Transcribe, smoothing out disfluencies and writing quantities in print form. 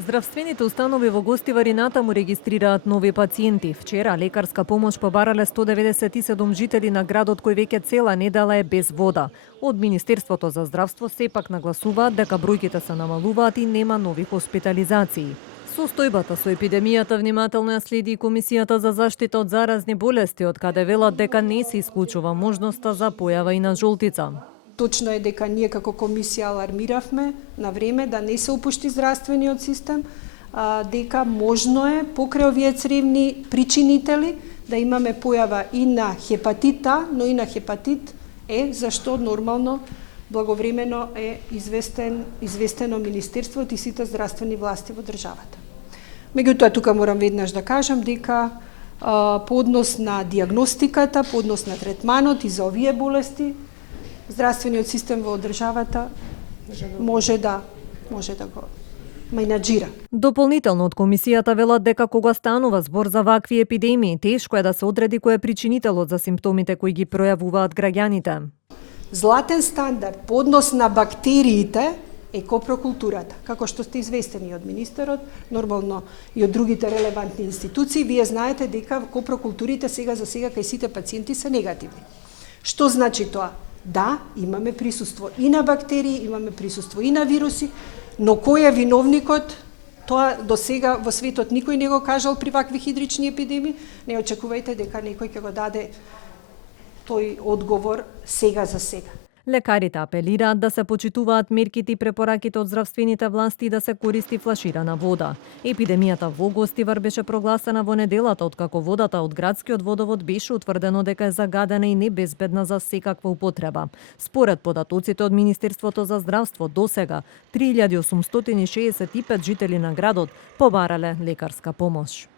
Здравствените установи во Гостивар и натаму регистрираат нови пациенти. Вчера лекарска помош побарале 197 жители на градот кој веќе цела недела е без вода. Од Министерството за здравство сепак нагласуваат дека бројките се намалуваат и нема нови хоспитализации. Состојбата со епидемијата внимателно ја следи и Комисијата за заштита од заразни болести, од каде велат дека не се исклучува можноста за појава и на жолтица. Точно е дека ние како комисија алармиравме на време да не се опушти здравствениот систем, дека можно е покрај овие цревни причинители да имаме појава и на хепатит А, но и на хепатит Е, зашто нормално благовремено е известено Министерството и сите здравствени власти во државата. Меѓутоа, тука морам веднаш да кажам дека по однос на диагностиката, по однос на третманот и за овие болести, здравствениот систем во државата може да го менаџира. Дополнително од комисијата велат дека кога станува збор за вакви епидемии, тешко е да се одреди кој е причинителот за симптомите кои ги пројавуваат граѓаните. Златен стандард по однос на бактериите е копрокултурата. Како што сте известени од министерот, нормално и од другите релевантни институции, вие знаете дека копрокултурите сега кај сите пациенти се негативни. Што значи тоа? Да, имаме присуство и на бактерии, имаме присуство и на вируси, но кој е виновникот? Тоа до сега во светот никој не го кажал при вакви хидрични епидемии. Не очекувајте дека некој ќе го даде тој одговор сега за сега. Лекарите апелираат да се почитуваат мерките и препораките од здравствените власти и да се користи флаширана вода. Епидемијата во Гостивар беше прогласена во неделата, откако водата од градскиот водовод беше утврдено дека е загадена и небезбедна за секаква употреба. Според податоците од Министерството за здравство, досега 3865 жители на градот побарале лекарска помош.